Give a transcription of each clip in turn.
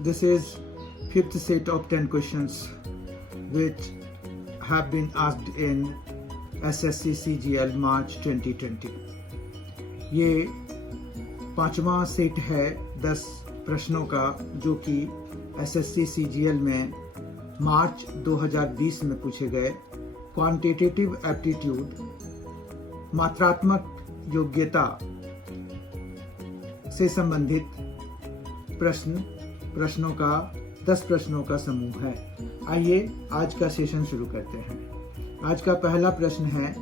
this is fifth set of 10 questions which have been asked in SSC CGL March 2020. ये पांचवा set है 10 प्रश्नों का जो कि SSC CGL में मार्च 2020 में पूछे गए क्वांटिटेटिव एप्टीट्यूड मात्रात्मक योग्यता से संबंधित प्रश्नों का 10 प्रश्नों का समूह है। आइए आज का सेशन शुरू करते हैं। आज का पहला प्रश्न है,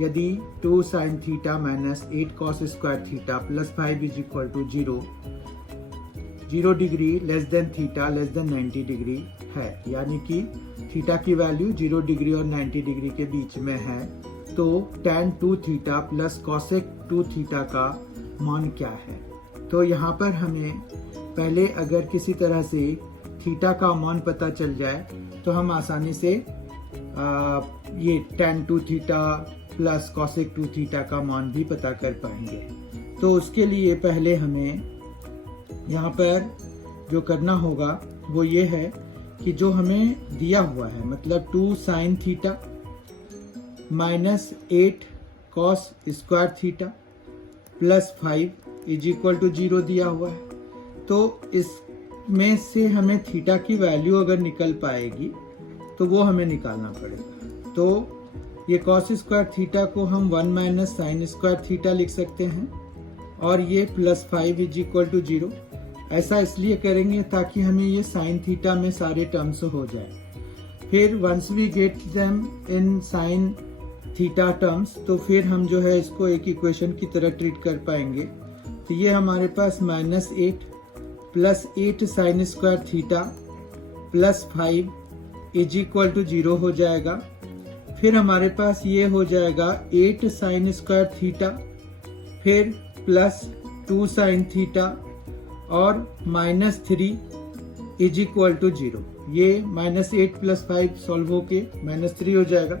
यदि 2 sin theta minus 8 cos square theta plus 5 is equal to 0 degree less than theta less than 90 degree है, यानी कि थीटा की वैल्यू 0 डिग्री और 90 डिग्री के बीच में है, तो tan 2 theta plus cosec 2 theta का मान क्या है। तो यहाँ पर हमें पहले अगर किसी तरह से थीटा का मान पता चल जाए तो हम आसानी से ये tan 2 theta plus cosec 2 theta का मान भी पता कर पाएंगे। तो उसके लिए पहले हमें यहाँ पर जो करना होगा वो ये है कि जो हमें दिया हुआ है, मतलब 2 sin theta minus 8 cos square theta plus 5 is equal to 0 दिया हुआ है। तो इसमें से हमें थीटा की वैल्यू अगर निकल पाएगी तो वो हमें निकालना पड़ेगा। तो ये cos स्क्वायर थीटा को हम 1 माइनस साइन स्क्वायर थीटा लिख सकते हैं और ये प्लस 5 इज इक्वल टू 0। ऐसा इसलिए करेंगे ताकि हमें ये साइन थीटा में सारे टर्म्स हो जाए। फिर once we get them in sine theta terms, तो फिर हम जो है इसको एक इक्वेशन की तरह ट्रीट कर पाएंगे। तो ये हमारे पास minus 8 plus 8 sine square theta plus 5 is equal to 0 हो जाएगा। फिर हमारे पास ये हो जाएगा 8 साइन स्क्वायर थीटा फिर प्लस 2 साइन थीटा और माइनस 3 इज इक्वल टू 0। ये माइनस 8 प्लस 5 सॉल्व होके माइनस 3 हो जाएगा।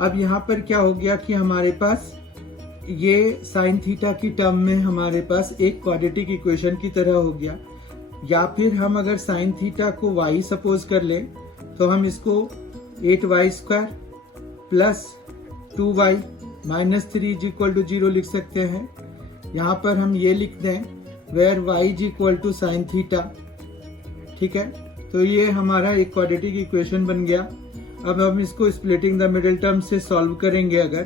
अब यहाँ पर क्या हो गया कि हमारे पास ये साइन थीटा की टर्म में हमारे पास एक क्वाड्रेटिक इक्वेशन की तरह हो गया। या फिर हम अगर साइन थीटा को y सपोज कर लें तो हम इसको 8y square plus 2y minus 3 is equal to 0 लिख सकते हैं। यहाँ पर हम ये लिख दें where y is equal to sine theta. ठीक है, तो ये हमारा एक क्वाड्रेटिक इक्वेशन बन गया। अब हम इसको स्प्लिटिंग द मिडिल टर्म से सॉल्व करेंगे अगर,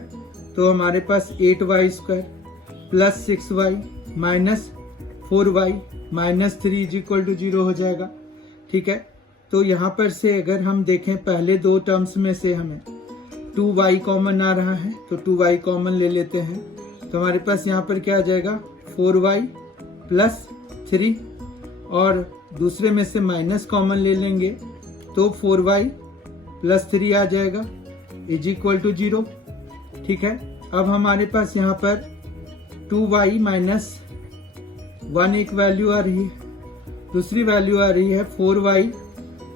तो हमारे पास 8y square plus 6y minus 4y minus 3 is equal to 0 हो जाएगा। ठीक है, तो यहाँ पर से अगर हम देखें पहले दो टर्म्स में से हमें 2y कॉमन आ रहा है, तो 2y कॉमन ले लेते हैं। तो हमारे पास यहाँ पर क्या आ जाएगा 4y प्लस 3 और दूसरे में से माइनस कॉमन ले लेंगे तो 4y प्लस 3 आ जाएगा इज इक्वल टू 0। ठीक है, अब हमारे पास यहाँ पर 2y माइनस 1 एक वैल्यू आ रही है, दूसरी वैल्यू आ रही है 4y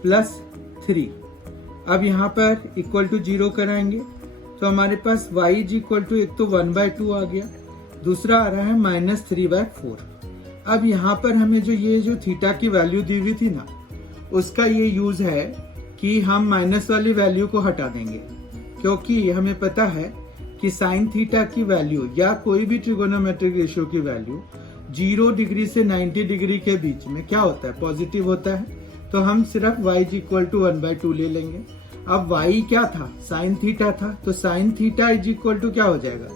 प्लस 3। अब यहाँ पर इक्वल टू 0 कराएंगे तो हमारे पास y इज इक्वल टू एक तो 1/2 आ गया, दूसरा आ रहा है माइनस 3/4। अब यहाँ पर हमें जो थीटा की वैल्यू दी हुई थी ना, उसका ये यूज है कि हम माइनस वाली वैल्यू को हटा देंगे, क्योंकि हमें पता है कि साइन थीटा की वैल्यू या कोई भी ट्रिगोनोमेट्रिक रेशियो की वैल्यू 0 डिग्री से 90 डिग्री के बीच में क्या होता है, पॉजिटिव होता है। तो हम सिर्फ y इज इक्वल टू 1/2 ले लेंगे। अब y क्या था, साइन थीटा था, तो sine theta is equal to क्या हो जाएगा,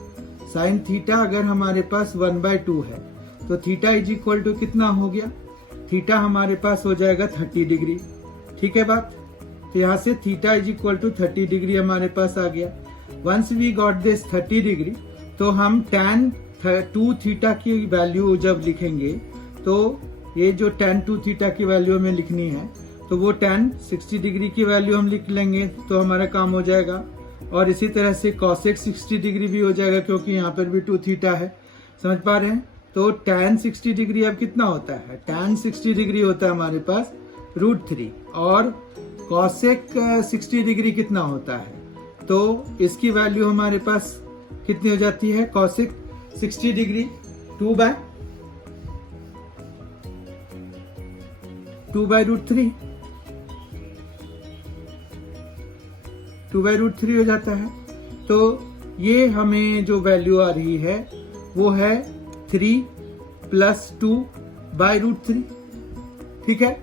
साइन थीटा अगर हमारे पास 1/2 है तो थीटा इज इक्वल टू कितना हो गया, थीटा हमारे पास हो जाएगा 30 डिग्री। ठीक है बात, तो यहाँ से theta is equal to 30 degree हमारे पास आ गया। Once we got this 30 degree, तो हम tan 2 थीटा की वैल्यू जब लिखेंगे तो ये जो tan 2 थीटा की वैल्यू हमें लिखनी है तो वो tan 60 डिग्री की वैल्यू हम लिख लेंगे तो हमारा काम हो जाएगा। और इसी तरह से cosec 60 डिग्री भी हो जाएगा, क्योंकि यहाँ पर भी 2 थीटा है। समझ पा रहे हैं? तो tan 60 डिग्री अब कितना होता है, tan 60 डिग्री होता है हमारे पास √3 और cosec 60 डिग्री कितना होता है, तो इसकी वैल्यू हमारे पास कितनी हो जाती है, cosec 60 डिग्री 2/, 2/√3 2/√3 हो जाता है। तो ये हमें जो वैल्यू आ रही है वो है 3 + 2/√3। ठीक है,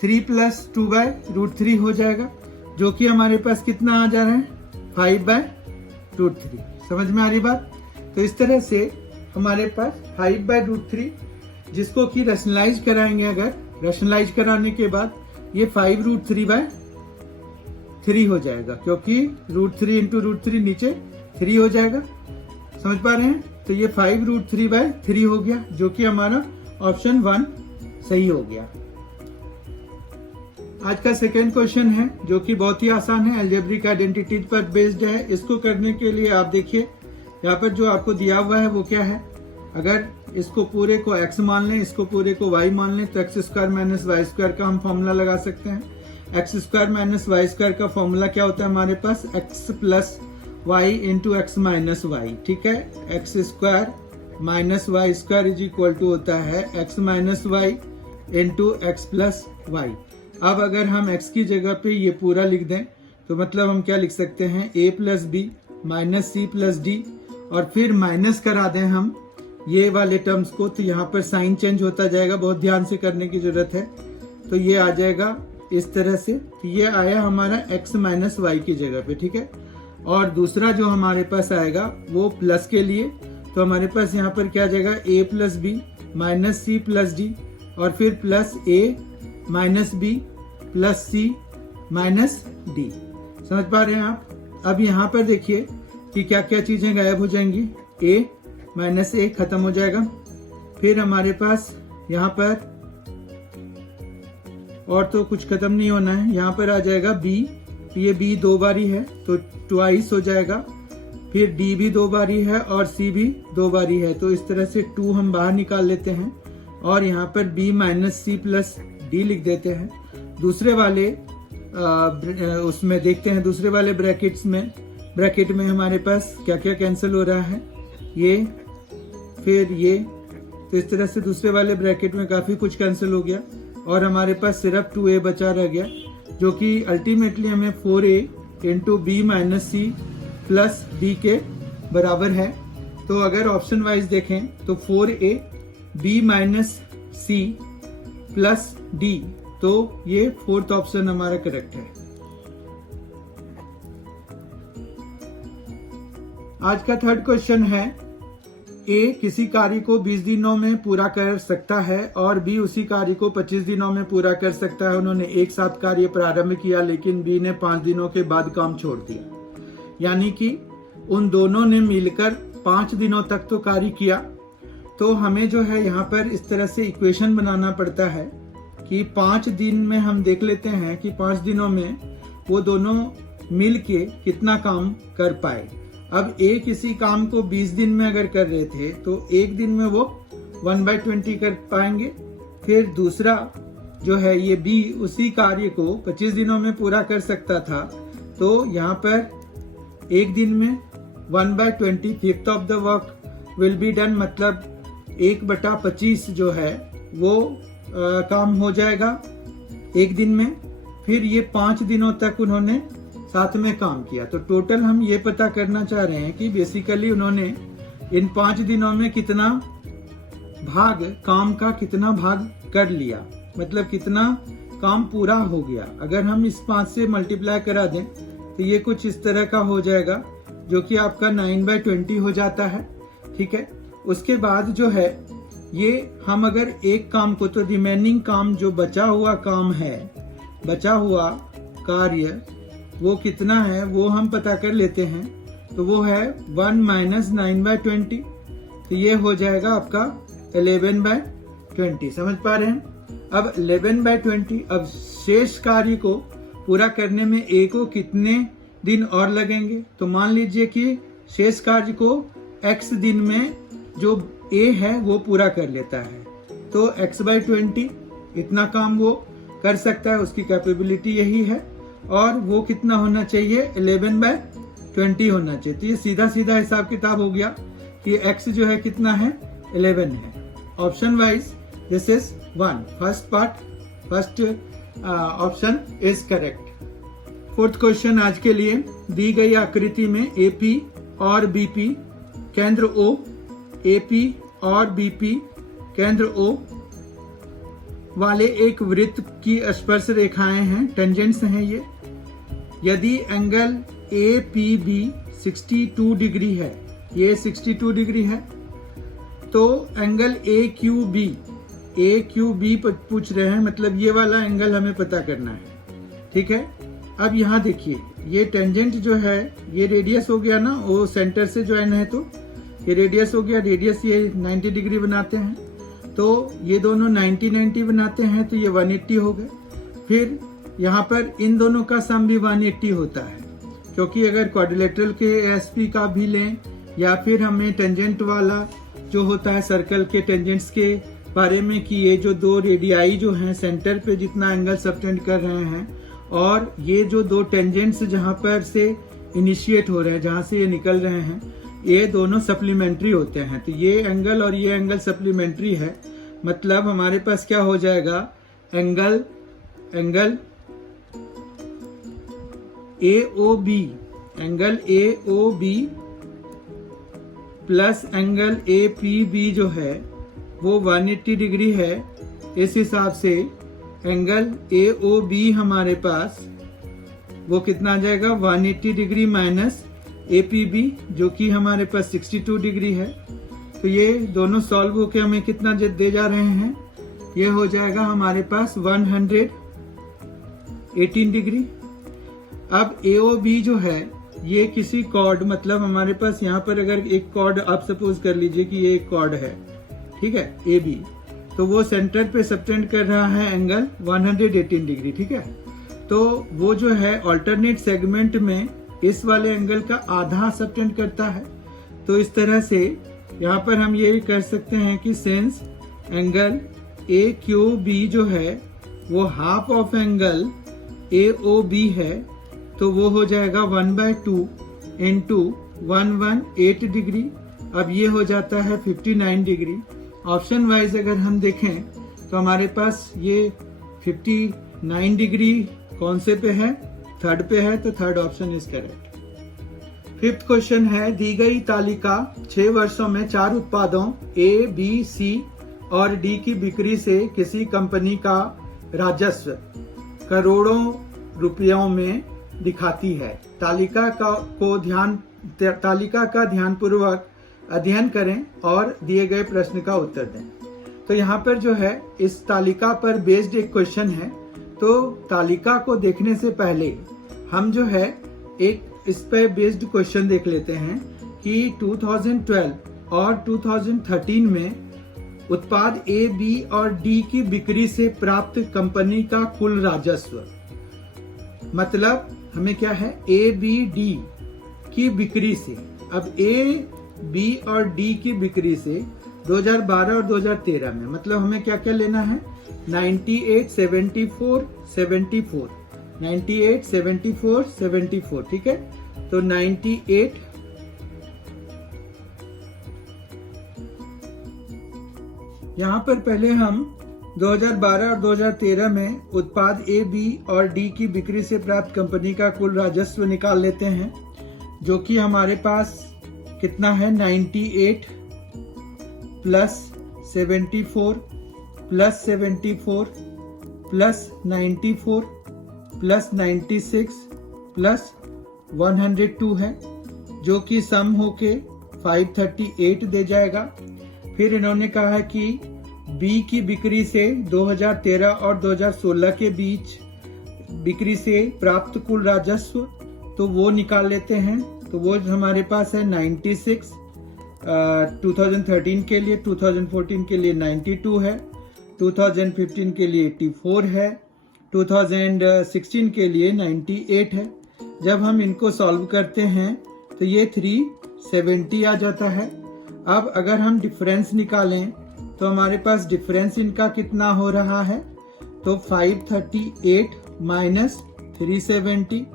3 + 2/√3 हो जाएगा, जो कि हमारे पास कितना आ जा रहा है 5/√3। समझ में आ रही बात? तो इस तरह से हमारे पास 5/√3, जिसको कि रैशनलाइज कराएंगे, अगर रैशनलाइज कराने के बाद ये 5√3/3 हो जाएगा, क्योंकि √3 × √3 नीचे 3 हो जाएगा। समझ पा रहे हैं? तो ये 5√3/3 हो गया, जो कि हमारा ऑप्शन 1 सही हो गया। आज का सेकेंड क्वेश्चन है, जो कि बहुत ही आसान है, अलजेब्रिक आइडेंटिटीज पर बेस्ड है। इसको करने के लिए आप देखिए यहाँ पर जो आपको दिया हुआ है वो क्या है। अगर इसको पूरे को x मान लें, इसको पूरे को y मान लें, तो x² - y² का हम फॉर्मूला लगा सकते हैं। x² - y² का फॉर्मूला क्या होता है हमारे पास, x + y × x - y। ठीक है, x² - y² होता है x - y × x + y। अब अगर हम x की जगह पे ये पूरा लिख दें तो मतलब हम क्या लिख सकते हैं, a + b - c + d, और फिर माइनस करा दें हम ये वाले टर्म्स को, तो यहाँ पर साइन चेंज होता जाएगा, बहुत ध्यान से करने की जरूरत है। तो ये आ जाएगा इस तरह से, तो ये आया हमारा x - y की जगह पे। ठीक है, और दूसरा जो हमारे पास आएगा वो प्लस के लिए, तो हमारे पास यहाँ पर क्या आ जाएगा, a + b - c + d, और फिर plus a - b + c - d। समझ पा रहे हैं आप? अब यहाँ पर देखिए कि क्या क्या चीजें गायब हो जाएंगी, a - a खत्म हो जाएगा, फिर हमारे पास यहाँ पर और तो कुछ खत्म नहीं होना है, यहाँ पर आ जाएगा b, ये b 2 बारी है तो ट्वाइस हो जाएगा, फिर d भी 2 बारी है और c भी 2 बारी है, तो इस तरह से 2 हम बाहर निकाल लेते हैं और यहाँ पर b - c + d लिख देते हैं। दूसरे वाले उसमें देखते हैं, दूसरे वाले ब्रैकेट में हमारे पास क्या क्या कैंसिल हो रहा है, ये फिर ये, तो इस तरह से दूसरे वाले ब्रैकेट में काफी कुछ कैंसिल हो गया और हमारे पास सिर्फ 2a बचा रह गया, जो कि अल्टीमेटली हमें 4a × b - c + d के बराबर है। तो अगर ऑप्शन वाइज देखें तो 4a b - c + d, तो ये 4th ऑप्शन हमारा करेक्ट है। आज का थर्ड क्वेश्चन है, A किसी कार्य को 20 दिनों में पूरा कर सकता है और B उसी कार्य को 25 दिनों में पूरा कर सकता है। उन्होंने एक साथ कार्य प्रारंभ किया, लेकिन B ने 5 दिनों के बाद काम छोड़ दिया, यानी कि उन दोनों ने मिलकर 5 दिनों तक तो कार्य किया। तो हमें जो है यहाँ पर इस तरह से इक्वेशन बनाना पड़ता है कि 5 दिन में हम देख लेते हैं कि 5 दिनों में वो दोनों मिल के कितना काम कर पाए। अब A किसी काम को 20 दिन में अगर कर रहे थे तो एक दिन में वो 1/20 कर पाएंगे। फिर दूसरा जो है ये B उसी कार्य को 25 दिनों में पूरा कर सकता था, तो यहाँ पर एक दिन में 1/20 5th of the work will be done, मतलब 1/25 जो है वो काम हो जाएगा एक दिन में। फिर ये 5 दिनों तक उन्होंने साथ में काम किया, तो टोटल हम ये पता करना चाह रहे हैं कि बेसिकली उन्होंने इन 5 दिनों में कितना भाग, काम का कितना भाग कर लिया, मतलब कितना काम पूरा हो गया। अगर हम इस 5 से मल्टीप्लाई करा दें तो ये कुछ इस तरह का हो जाएगा, जो कि आपका 9/20 हो जाता है। ठीक है, उसके बाद जो है ये हम अगर एक काम को, तो रिमेनिंग काम जो बचा हुआ काम है, बचा हुआ कार्य वो कितना है वो हम पता कर लेते हैं, तो वो है 1 - 9/20, तो ये हो जाएगा आपका 11/20। समझ पा रहे हैं? अब 11/20, अब शेष कार्य को पूरा करने में A को कितने दिन और लगेंगे, तो मान लीजिए कि शेष कार्य को x दिन में जो A है वो पूरा कर लेता है, तो x/20 इतना काम वो कर सकता है, उसकी कैपेबिलिटी यही है, और वो कितना होना चाहिए, 11/20 होना चाहिए। तो ये सीधा सीधा हिसाब किताब हो गया कि x जो है कितना है, 11 है। Option wise this is 1, first part first option is correct. Fourth question आज के लिए, दी गई आकृति में एपी और बीपी केंद्र ओ, एपी और बीपी केंद्र ओ वाले एक वृत्त की स्पर्श रेखाएं हैं, टेंजेंट्स हैं ये। यदि angle A P B 62 degree है, ये 62 डिग्री है, तो एंगल ए क्यू बी पूछ रहे हैं, मतलब ये वाला एंगल हमें पता करना है। ठीक है, अब यहाँ देखिए, ये टेंजेंट जो है ये रेडियस हो गया ना, वो सेंटर से ज्वाइन है तो ये रेडियस हो गया, रेडियस ये 90 डिग्री बनाते हैं, तो ये दोनों 90 बनाते हैं, तो ये 180 हो गए। फिर यहाँ पर इन दोनों का सम भी 180 होता है, क्योंकि अगर क्वाड्रिलेटरल के एसपी का भी लें या फिर हमें टेंजेंट वाला जो होता है सर्कल के टेंजेंट्स के बारे में, कि ये जो दो रेडियाई जो हैं सेंटर पे जितना एंगल सबटेंड कर रहे हैं, और ये जो दो टेंजेंट्स जहाँ पर से इनिशिएट हो रहे हैं, जहाँ से ये निकल रहे हैं, ये दोनों सप्लीमेंट्री होते हैं। तो ये एंगल और ये एंगल सप्लीमेंट्री है, मतलब हमारे पास क्या हो जाएगा, angle AOB plus angle APB जो है वो 180 डिग्री है। इस हिसाब से एंगल AOB हमारे पास वो कितना आ जाएगा, 180 डिग्री माइनस APB जो कि हमारे पास 62 डिग्री है। तो ये दोनों सॉल्व होके हमें कितना दे जा रहे हैं, ये हो जाएगा हमारे पास 118 डिग्री। अब AOB जो है ये किसी कॉर्ड, मतलब हमारे पास यहाँ पर अगर एक कॉर्ड आप सपोज कर लीजिए कि ये एक कॉर्ड है, ठीक है, AB, तो वो सेंटर पे सबटेंड कर रहा है एंगल 118 डिग्री। ठीक है, तो वो जो है अल्टरनेट सेगमेंट में इस वाले एंगल का आधा सबटेंड करता है। तो इस तरह से यहाँ पर हम ये भी कर सकते हैं कि सिंस एंगल AQB जो है वो हाफ ऑफ एंगल AOB है, तो वो हो जाएगा 1/2 इंटू 118 डिग्री। अब ये हो जाता है 59 डिग्री। ऑप्शन वाइज अगर हम देखें तो हमारे पास ये 59 डिग्री कौन से पे है, थर्ड पे है, तो third option is correct. Fifth question है, दी गई तालिका 6 वर्षों में 4 उत्पादों A, B, C और D की बिक्री से किसी कंपनी का राजस्व करोड़ों रुपयों में दिखाती है। तालिका का ध्यानपूर्वक अध्ययन करें और दिए गए प्रश्न का उत्तर दें। तो यहाँ पर जो है इस तालिका पर बेस्ड एक क्वेश्चन है। तो तालिका को देखने से पहले हम जो है एक इस पे बेस्ड क्वेश्चन देख लेते हैं कि 2012 और 2013 में उत्पाद A, B और D की बिक्री से प्राप्त कंपनी का कुल राजस्व, मतलब हमें क्या है, A, B, D की बिक्री से। अब A, B और D की बिक्री से 2012 और 2013 में, मतलब हमें क्या क्या लेना है, 98, 74, 74, 98, 74, 74। ठीक है, तो 98 यहाँ पर पहले हम 2012 और 2013 में उत्पाद A, B और D की बिक्री से प्राप्त कंपनी का कुल राजस्व निकाल लेते हैं, जो कि हमारे पास कितना है, 98 plus 74 plus 74 plus 94 plus 96 plus 102 है, जो कि सम होके 538 दे जाएगा। फिर इन्होंने कहा कि B की बिक्री से 2013 और 2016 के बीच बिक्री से प्राप्त कुल राजस्व, तो वो निकाल लेते हैं। तो वो हमारे पास है 96, 2013 के लिए, 2014 के लिए 92 है, 2015 के लिए 84 है, 2016 के लिए 98 है। जब हम इनको सॉल्व करते हैं तो ये 370 आ जाता है। अब अगर हम डिफरेंस निकालें तो हमारे पास डिफरेंस इनका कितना हो रहा है, तो 538 माइनस 370,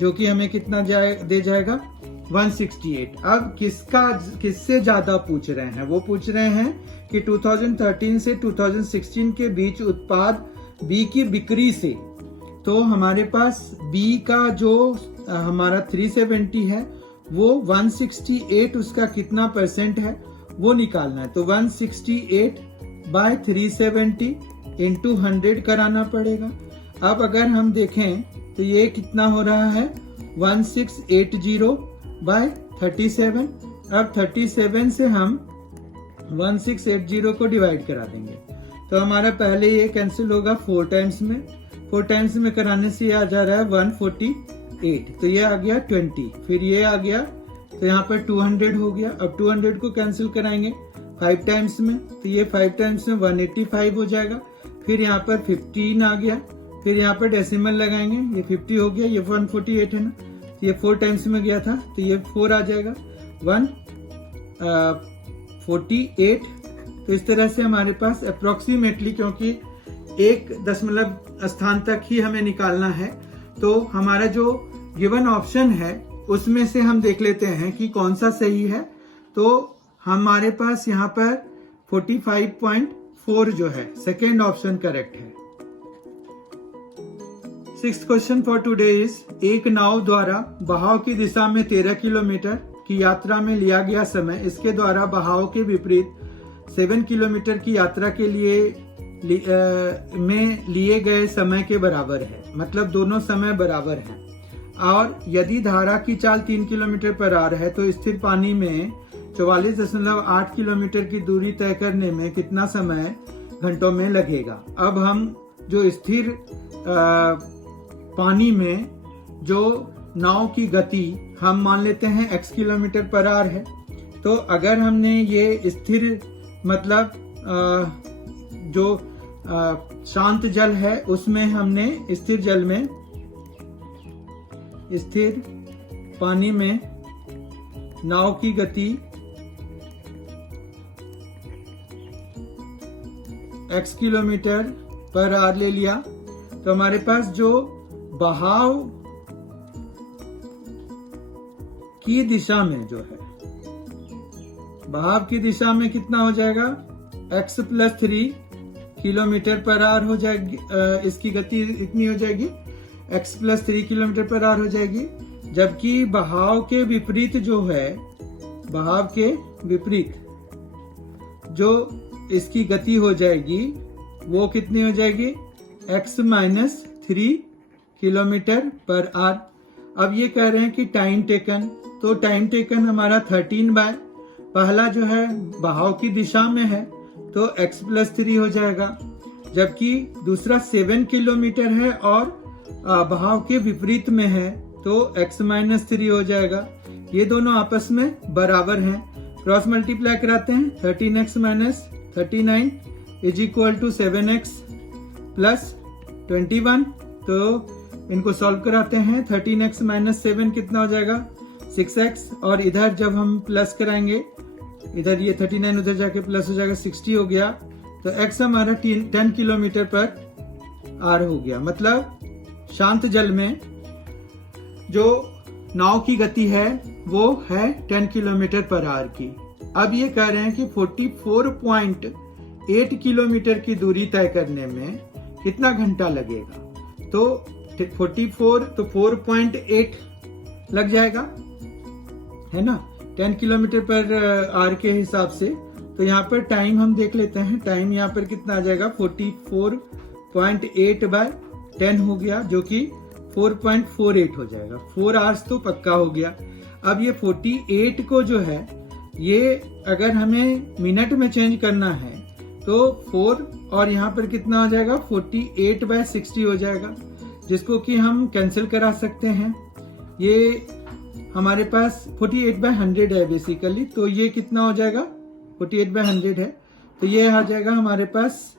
जो कि हमें कितना दे जाएगा, 168। अब किससे ज्यादा पूछ रहे हैं, वो पूछ रहे हैं कि 2013 से 2016 के बीच उत्पाद बी की बिक्री से, तो हमारे पास बी का जो हमारा 370 है वो 168 उसका कितना परसेंट है वो निकालना है। तो 168 बाय 370 इंटू 100 कराना पड़ेगा। अब अगर हम देखें तो ये कितना हो रहा है 1680 बाय 37। अब 37 से हम 1680 को डिवाइड करा देंगे तो हमारा पहले ये कैंसिल होगा 4 टाइम्स में, 4 टाइम्स में कराने से ये आ जा रहा है 148, तो ये आ गया 20, फिर ये आ गया तो यहाँ पर 200 हो गया। अब 200 को कैंसिल कराएंगे 5 टाइम्स में, तो ये 5 टाइम्स में 185 हो जाएगा। फिर यहाँ पर 15 आ गया, फिर यहाँ पर डेसिमल लगाएंगे, ये 50 हो गया, ये 148 है ना, तो ये 4 टाइम्स में गया था तो ये 4 आ जाएगा 148। तो इस तरह से हमारे पास अप्रोक्सीमेटली, क्योंकि 1 दशमलव स्थान तक ही हमें निकालना है, तो हमारा जो गिवन ऑप्शन है उसमें से हम देख लेते हैं कि कौन सा सही है। तो हमारे पास यहाँ पर 45.4 जो है सेकेंड ऑप्शन करेक्ट है। 6th question for today is, एक नाव द्वारा बहाव की दिशा में 13 किलोमीटर की यात्रा में लिया गया समय इसके द्वारा बहाव के विपरीत 7 किलोमीटर की यात्रा के में लिए गए समय के बराबर है। मतलब दोनों समय बराबर हैं। और यदि धारा की चाल 3 किलोमीटर पर आर है तो स्थिर पानी में 44.8 किलोमीटर की दूरी तय करने में कितना समय घंटों में लगेगा। अब हम जो स्थिर पानी में जो नाव की गति हम मान लेते हैं x किलोमीटर पर आर है, तो अगर हमने ये स्थिर मतलब जो शांत जल है उसमें हमने स्थिर पानी में नाव की गति x किलोमीटर पर आर ले लिया, तो हमारे पास जो बहाव की दिशा में जो है, बहाव की दिशा में कितना हो जाएगा x plus 3 kilometre per hour हो जाएगी। इसकी गति इतनी हो जाएगी x plus 3 kilometre per hour हो जाएगी। जबकि बहाव के विपरीत जो है, बहाव के विपरीत जो इसकी गति हो जाएगी वो कितनी हो जाएगी x minus 3 kilometre per hour. अब ये कह रहे हैं कि टाइम टेकन, तो टाइम टेकन हमारा 13 बाय पहला जो है बहाव की दिशा में है तो x प्लस 3 हो जाएगा, जबकि दूसरा 7 किलोमीटर है और बहाव के विपरीत में है तो x माइनस 3 हो जाएगा। ये दोनों आपस में बराबर हैं, क्रॉस मल्टीप्लाई कराते हैं 13x minus 39 is equal to 7x plus 21। तो इनको सॉल्व कराते हैं, 13x माइनस 7 कितना हो जाएगा 6x, और इधर जब हम प्लस कराएंगे, इधर ये 39 उधर जाके प्लस हो जाएगा 60 हो गया, तो x हमारा 10 किलोमीटर पर आर हो गया। मतलब शांत जल में जो नाव की गति है वो है 10 किलोमीटर पर आवर की। अब ये कह रहे हैं कि 44.8 किलोमीटर की दूरी तय करने में कितना घंटा लगेगा। तो 44 तो 4.8 लग जाएगा, है ना, 10 किलोमीटर पर आवर के हिसाब से। तो यहाँ पर टाइम हम देख लेते हैं, टाइम यहाँ पर कितना आ जाएगा 44.8 बाय 10 हो गया, जो कि 4.48 हो जाएगा। 4 आवर्स तो पक्का हो गया। अब ये 48 को जो है ये अगर हमें मिनट में चेंज करना है तो 4 और यहाँ पर कितना हो जाएगा 48 बाय 60 हो जाएगा, जिसको कि हम कैंसिल करा सकते हैं। ये हमारे पास 48 बाय 100 है बेसिकली, तो ये कितना हो जाएगा 48 बाय 100 है, तो ये आ जाएगा हमारे पास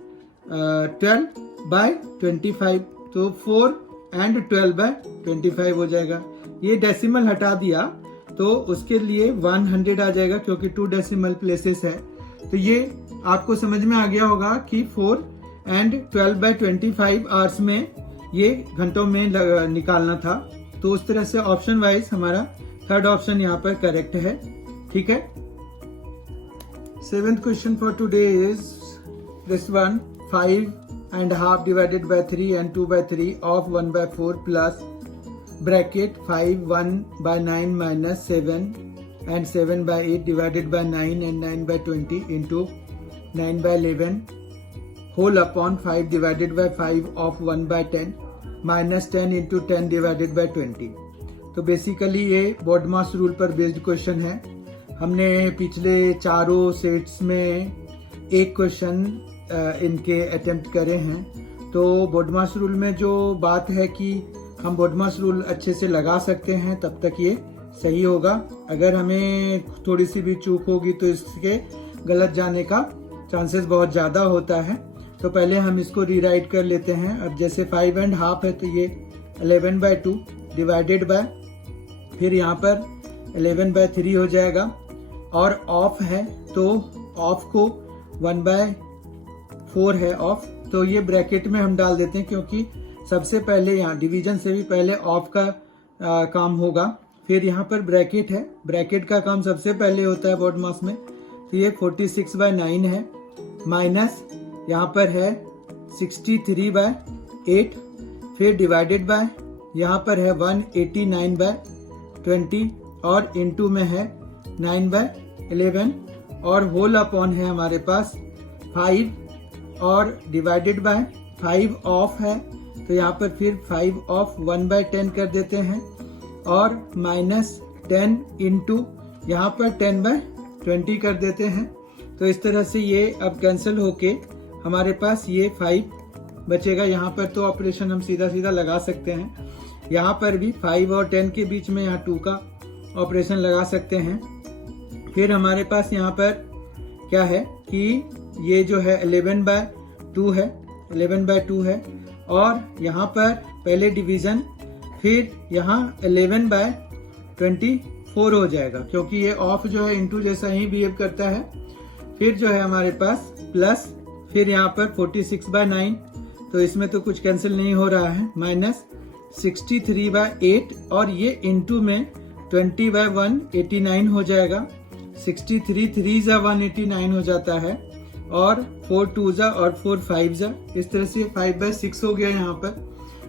12 बाय 25, तो 4 एंड 12 बाय 25 हो जाएगा। ये डेसिमल हटा दिया तो उसके लिए 100 आ जाएगा, क्योंकि 2 डेसिमल प्लेसेस है। तो ये आपको समझ में आ गया होगा कि 4 एंड 12 बाय 25 आवर्स में ये घंटों में निकालना था। तो उस तरह से ऑप्शन वाइज हमारा थर्ड ऑप्शन यहाँ पर करेक्ट है। ठीक है। 7th question for today is this one, 5 and half divided by 3 and 2 by 3 of 1 by 4 plus bracket 5 1 by 9 minus 7 and 7 by 8 divided by 9 and 9 by 20 into 9 by 11 whole upon 5 divided by 5 of 1 by 10 minus 10 into 10 divided by 20। तो basically ये BODMAS rule पर based question है। हमने पिछले चारों sets में एक question इनके अटेम्प्ट करे हैं। तो बॉडमास रूल में जो बात है कि हम बॉडमास रूल अच्छे से लगा सकते हैं तब तक ये सही होगा। अगर हमें थोड़ी सी भी चूक होगी तो इसके गलत जाने का चांसेस बहुत ज़्यादा होता है। तो पहले हम इसको रीराइट कर लेते हैं। अब जैसे 5 एंड हाफ है तो ये 11/2 डिवाइडेड बाय, फिर यहाँ पर 11/3 हो जाएगा। और ऑफ है तो ऑफ को 1/4 है ऑफ, तो ये ब्रैकेट में हम डाल देते हैं क्योंकि सबसे पहले यहाँ डिवीजन से भी पहले ऑफ का काम होगा। फिर यहाँ पर ब्रैकेट है, ब्रैकेट का काम सबसे पहले होता है बॉडमास में। तो ये 46/9 है माइनस यहाँ पर है 63/8, फिर डिवाइडेड बाय यहाँ पर है 189/20 और इनटू में है 9/11 और होल अपॉन है हमारे पास 5 और डिवाइडेड बाय 5 ऑफ है तो यहाँ पर फिर 5 ऑफ 1/10 कर देते हैं और माइनस 10 इंटू यहाँ पर 10/20 कर देते हैं। तो इस तरह से ये अब कैंसिल होके हमारे पास ये 5 बचेगा। यहाँ पर तो ऑपरेशन हम सीधा सीधा लगा सकते हैं। यहाँ पर भी 5 और 10 के बीच में यहाँ 2 का ऑपरेशन लगा सकते हैं। फिर हमारे पास यहाँ पर क्या है कि ये जो है 11/2 है, 11/2 है और यहाँ पर पहले डिवीजन, फिर यहाँ 11/24 हो जाएगा क्योंकि ये ऑफ जो है इनटू जैसा ही बिहेव करता है। फिर जो है हमारे पास प्लस, फिर यहाँ पर 46/9 तो इसमें तो कुछ कैंसिल नहीं हो रहा है, माइनस 63/8 और ये इनटू में 20/189 हो जाएगा। 63 3 189 हो जाता है और 4 2 और 4 5 इस तरह से 5/6 हो गया यहाँ पर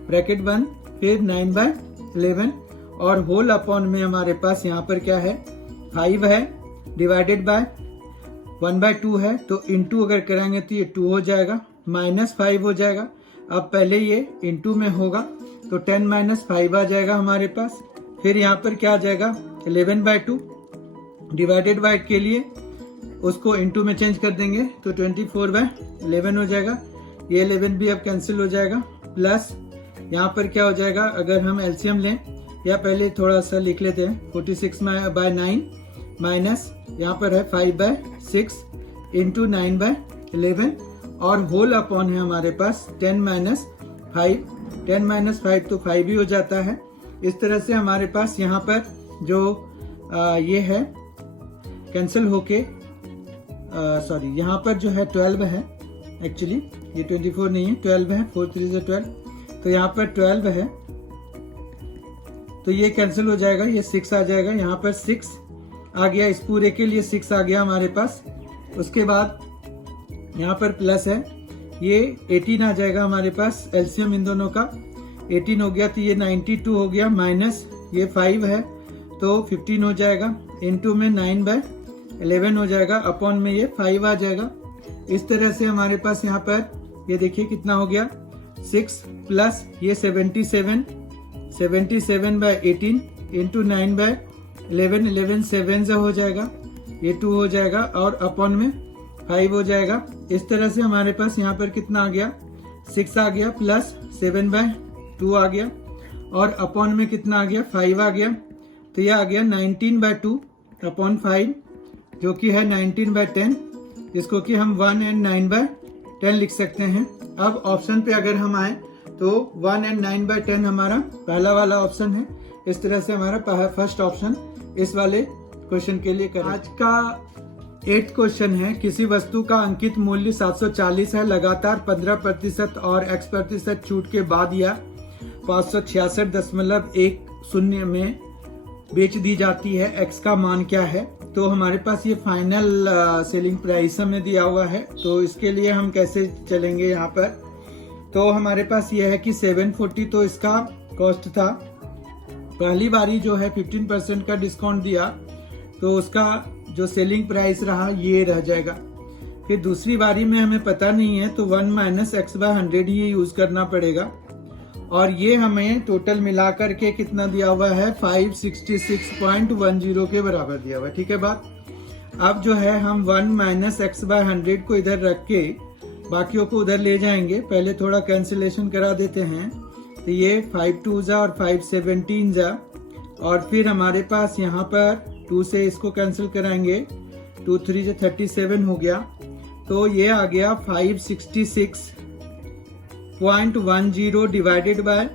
ब्रैकेट बंद। फिर 9/11 और होल अपॉन में हमारे पास यहाँ पर क्या है 5 है डिवाइडेड बाय 1/2 है तो इंटू अगर कराएंगे तो ये 2 हो जाएगा, माइनस 5 हो जाएगा। अब पहले ये इंटू में होगा तो 10 - 5 आ जाएगा हमारे पास। फिर यहाँ पर क्या आ जाएगा 11/2 डिवाइडेड बाय के लिए उसको इंटू में चेंज कर देंगे तो 24/11 हो जाएगा। ये 11 भी अब कैंसिल हो जाएगा। प्लस यहाँ पर क्या हो जाएगा अगर हम एलसीएम लें या पहले थोड़ा सा लिख लेते हैं 46/9 माइनस यहाँ पर है 5/6 इंटू 9/11 और होल अपॉन है हमारे पास 10 - 5, 10 - 5 तो 5 ही हो जाता है। इस तरह से हमारे पास यहाँ पर जो ये है कैंसिल होके सॉरी यहाँ पर जो है 12 है, एक्चुअली ये 24 नहीं है 12 है, 4 3 12 तो यहाँ पर 12 है तो ये कैंसिल हो जाएगा, ये 6 आ जाएगा। यहाँ पर 6 आ गया, इस पूरे के लिए 6 आ गया हमारे पास। उसके बाद यहाँ पर प्लस है, ये 18 आ जाएगा हमारे पास, एलसीएम इन दोनों का 18 हो गया तो ये 92 हो गया, माइनस ये 5 है तो 15 हो जाएगा, इनटू में 9/11 हो जाएगा, अपॉन में ये 5 आ जाएगा। इस तरह से हमारे पास यहाँ पर ये देखिए कितना हो गया 6 प्लस ये 77/18 इंटू 9/11, 11 7 हो जाएगा, ये 2 हो जाएगा और अपॉन में 5 हो जाएगा। इस तरह से हमारे पास यहाँ पर कितना आ गया 6 आ गया प्लस 7/2 आ गया और अपॉन में कितना आ गया 5 आ गया तो यह आ गया 19/2 अपॉन 5 जो कि है 19/10, जिसको कि हम 1 and 9/10 लिख सकते हैं। अब ऑप्शन पे अगर हम आए तो 1 and 9/10 हमारा पहला वाला ऑप्शन है। इस तरह से हमारा फर्स्ट ऑप्शन इस वाले क्वेश्चन के लिए करें। आज का 8th क्वेश्चन है, किसी वस्तु का अंकित मूल्य 740 है, लगातार 15% और x% छूट के बाद या 566.10 में बेच दी जाती है, x का मान क्या है। तो हमारे पास ये फाइनल सेलिंग प्राइस हमें दिया हुआ है, तो इसके लिए हम कैसे चलेंगे यहाँ पर तो हमारे पास ये है कि 740 तो इसका कॉस्ट था। पहली बारी जो है 15% का डिस्काउंट दिया तो उसका जो सेलिंग प्राइस रहा ये रह जाएगा। फिर दूसरी बारी में हमें पता नहीं है तो 1 - x/100 ही यूज करना पड़ेगा। और ये हमें टोटल मिलाकर के कितना दिया हुआ है 566.10 के बराबर दिया हुआ है। ठीक है बात। अब जो है हम 1 - x/100 को इधर रख के बाकियों को उधर ले जाएंगे। पहले थोड़ा कैंसिलेशन करा देते हैं। तो ये 5 2 जा और 5 17 जा, और फिर हमारे पास यहाँ पर 2 से इसको कैंसिल कराएंगे, 2 3 जा 37 हो गया। तो ये आ गया 566.10 डिवाइडेड बाय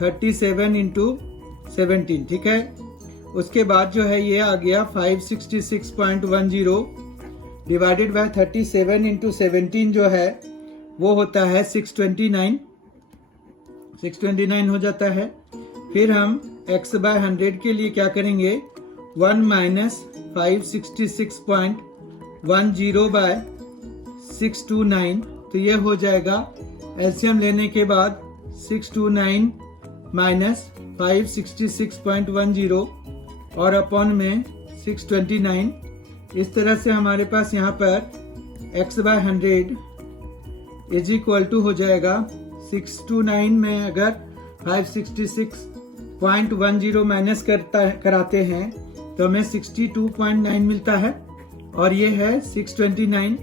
37 इंटू 17। ठीक है। उसके बाद जो है ये आ गया 566.10 डिवाइडेड बाय 37 इंटू 17 जो है वो होता है 629 हो जाता है। फिर हम x/100 के लिए क्या करेंगे 1 - 566.10 बाय 629, तो ये हो जाएगा एलसीएम लेने के बाद 629 - 566.10 और अपॉन में 629। इस तरह से हमारे पास यहाँ पर x/100 इज इक्वल टू हो जाएगा 629 में अगर 566.10 माइनस कराते हैं तो हमें 62.9 मिलता है और ये है 629।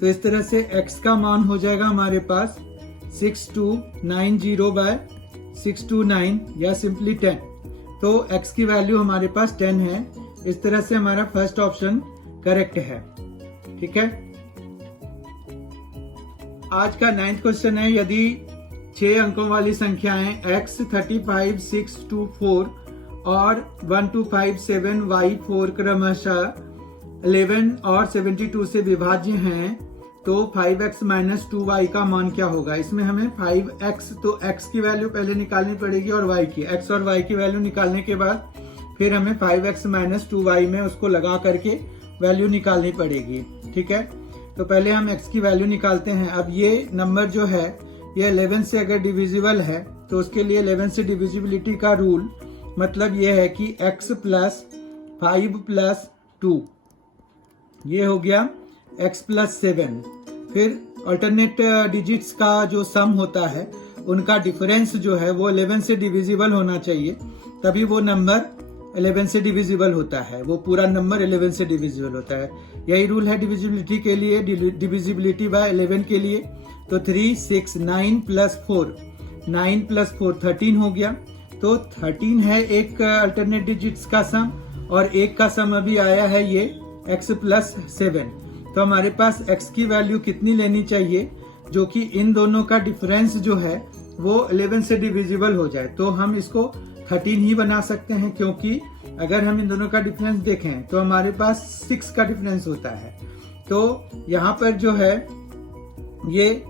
तो इस तरह से x का मान हो जाएगा हमारे पास 6290 बाय 629 या सिंपली 10। तो x की वैल्यू हमारे पास 10 है। इस तरह से हमारा फर्स्ट ऑप्शन करेक्ट है। ठीक है। आज का 9th क्वेश्चन है, यदि 6 अंकों वाली संख्याएं x 35 6 2 4 और 1 2 5 7 y 4 क्रमशः 11 और 72 से विभाज्य हैं तो 5x - 2y का मान क्या होगा। इसमें हमें 5x तो x की वैल्यू पहले निकालनी पड़ेगी और y की, x और y की वैल्यू निकालने के बाद फिर हमें 5x - 2y में उसको लगा करके वैल्यू निकालनी पड़ेगी। ठीक है। तो पहले हम x की वैल्यू निकालते हैं। अब ये नंबर जो है ये 11 से अगर डिविजिबल है तो उसके लिए 11 से डिविजिबिलिटी का रूल मतलब ये है कि x + 5 + 2 ये हो गया x + 7। फिर अल्टरनेट डिजिट्स का जो सम होता है उनका डिफरेंस जो है वो 11 से डिविजिबल होना चाहिए, तभी वो नंबर 11 से डिविजिबल होता है, वो पूरा नंबर 11 से डिविजिबल होता है। यही रूल है डिविजिबिलिटी के लिए, डिविजिबिलिटी बाय 11 के लिए। तो 3 6 9 + 4 9 + 4 13 हो गया। तो 13 है एक अल्टरनेट डिजिट्स का सम और एक का सम अभी आया है ये x + 7। तो हमारे पास x की वैल्यू कितनी लेनी चाहिए जो कि इन दोनों का डिफरेंस जो है वो 11 से डिविजिबल हो जाए। तो हम इसको 13 ही बना सकते हैं, क्योंकि अगर हम इन दोनों का डिफरेंस देखें तो हमारे पास 6 का डिफरेंस होता है। तो यहाँ पर जो है ये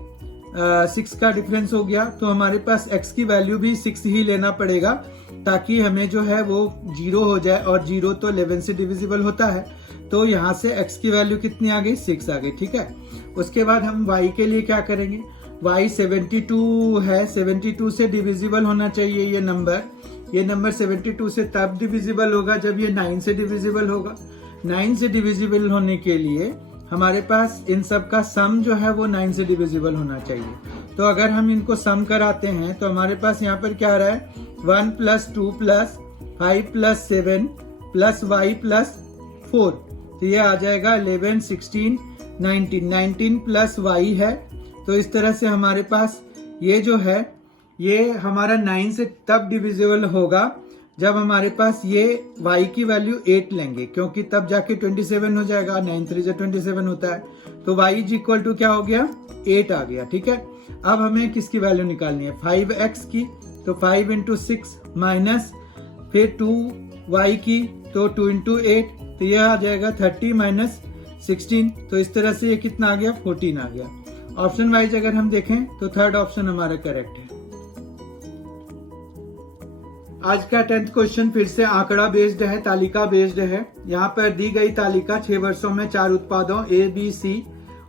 6 का डिफरेंस हो गया, तो हमारे पास x की वैल्यू भी 6 ही लेना पड़ेगा ताकि हमें जो है वो 0 हो जाए, और 0 तो 11 से डिविजिबल होता है। तो यहाँ से x की वैल्यू कितनी आ गई 6 आ गई। ठीक है। उसके बाद हम y के लिए क्या करेंगे, y 72 है, 72 से डिविजिबल होना चाहिए ये नंबर 72 से तब डिविजिबल होगा जब ये 9 से डिविजिबल होगा। 9 से डिविजिबल होने के लिए हमारे पास इन सब का सम जो है वो 9 से डिविजिबल होना चाहिए। तो अगर हम इनको सम कराते हैं तो हमारे पास यहाँ पर क्या आ रहा है 1 + 2 + 5 + 7 + y + 4। तो ये आ जाएगा 11 16 19 + y है। तो इस तरह से हमारे पास ये जो है ये हमारा 9 से तब डिविजिबल होगा जब हमारे पास ये y की वैल्यू 8 लेंगे, क्योंकि तब जाके 27 हो जाएगा। 9 3 = 27 होता है। तो y = क्या हो गया 8 आ गया। ठीक है। अब हमें किसकी वैल्यू निकालनी है 5x की, तो 5 × 6 माइनस फिर 2y की, तो 2 × 8, तो यह आ जाएगा 30 - 16। तो इस तरह से ये कितना आ गया 14 आ गया। ऑप्शन वाइज अगर हम देखें तो थर्ड ऑप्शन हमारा करेक्ट है। आज का 10th क्वेश्चन फिर से आंकड़ा बेस्ड है, तालिका बेस्ड है। यहाँ पर दी गई तालिका 6 वर्षों में 4 उत्पादों A, B, C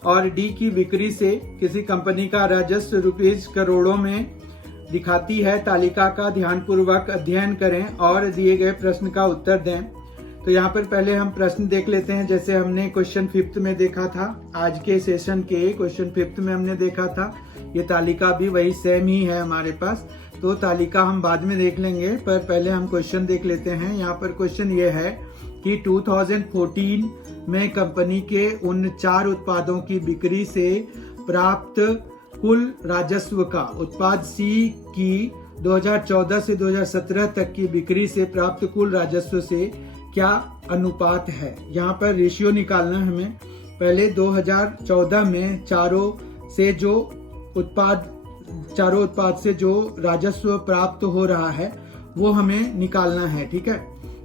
और डी की बिक्री से किसी कंपनी का राजस्व रुपीज करोड़ों में दिखाती है। तालिका का ध्यानपूर्वक अध्ययन करें और दिए गए प्रश्न का उत्तर दें। तो यहाँ पर पहले हम प्रश्न देख लेते हैं, जैसे हमने क्वेश्चन 5th में देखा था, आज के सेशन के क्वेश्चन 5th में हमने देखा था। ये तालिका भी वही सेम ही है हमारे पास, तो तालिका हम बाद में देख लेंगे, पर पहले हम क्वेश्चन देख लेते हैं। यहाँ पर क्वेश्चन ये है कि 2014 में कंपनी के उन 4 उत्पादों की बिक्री से प्राप्त कुल राजस्व का उत्पाद सी की 2014 से 2017 तक की बिक्री से प्राप्त कुल राजस्व से क्या अनुपात है। यहाँ पर रेशियो निकालना है हमें। पहले 2014 में चारों उत्पाद से जो राजस्व प्राप्त हो रहा है वो हमें निकालना है, ठीक है।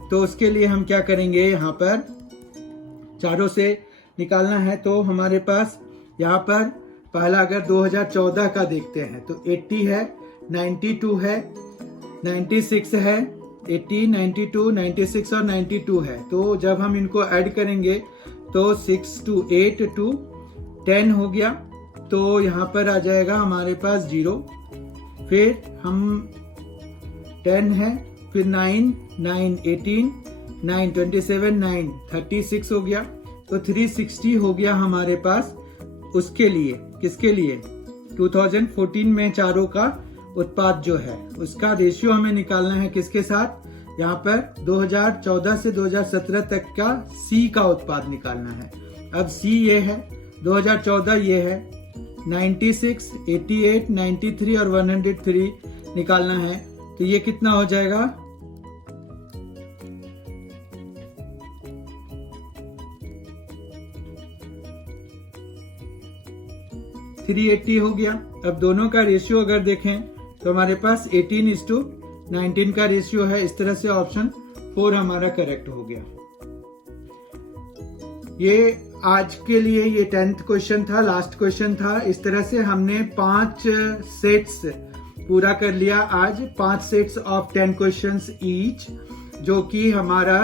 तो उसके लिए हम क्या करेंगे, यहाँ पर चारों से निकालना है। तो हमारे पास यहाँ पर पहला अगर 2014 का देखते हैं तो 80 है, 92 है, 96 है, 80, 92, 96 और 92 है। तो जब हम इनको ऐड करेंगे तो 6 to 8 to 10 हो गया। तो यहाँ पर आ जाएगा हमारे पास 0, फिर हम 10 है, फिर 9, 9, 18, 9, 27, 9, 36 हो गया। तो 360 हो गया हमारे पास। उसके लिए किसके लिए 2014 में चारों का उत्पाद जो है उसका रेशियो हमें निकालना है किसके साथ, यहाँ पर 2014 से 2017 तक का सी का उत्पाद निकालना है। अब सी ये है, 2014 ये है, 96, 88, 93 और 103 निकालना है। तो ये कितना हो जाएगा, $380 हो गया। अब दोनों का रेशियो अगर देखें तो हमारे पास 18:19 का रेशियो है। इस तरह से ऑप्शन 4 हमारा करेक्ट हो गया। ये आज के लिए ये 10th क्वेश्चन था, लास्ट क्वेश्चन था। इस तरह से हमने 5 सेट्स पूरा कर लिया आज, 5 सेट्स ऑफ 10 क्वेश्चंस ईच, जो कि हमारा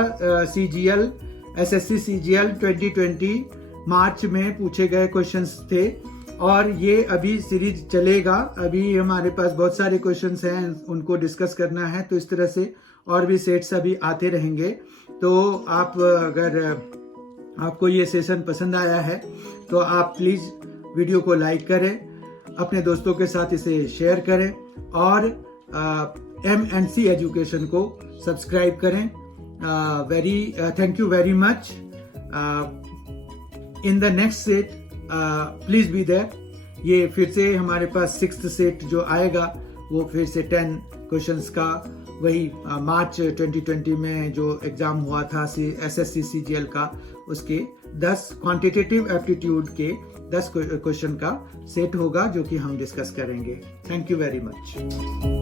CGL SSC CGL 2020 मार्च में पूछे गए क्वेश्चंस थे। और ये अभी सीरीज चलेगा, अभी हमारे पास बहुत सारे क्वेश्चंस हैं, उनको डिस्कस करना है। तो इस तरह से और भी सेट्स अभी आते रहेंगे। तो आप अगर आपको ये सेशन पसंद आया है तो आप प्लीज वीडियो को लाइक करें, अपने दोस्तों के साथ इसे शेयर करें और M&C एजुकेशन को सब्सक्राइब करें। Thank you very much. In the next set please be there. ये फिर से हमारे पास 6th सेट जो आएगा वो फिर से 10 क्वेश्चंस का, वही मार्च 2020 में जो एग्जाम हुआ था SSC CGL का, उसके 10 क्वांटिटेटिव एप्टीट्यूड के 10 क्वेश्चन का सेट होगा जो कि हम डिस्कस करेंगे। Thank you very much.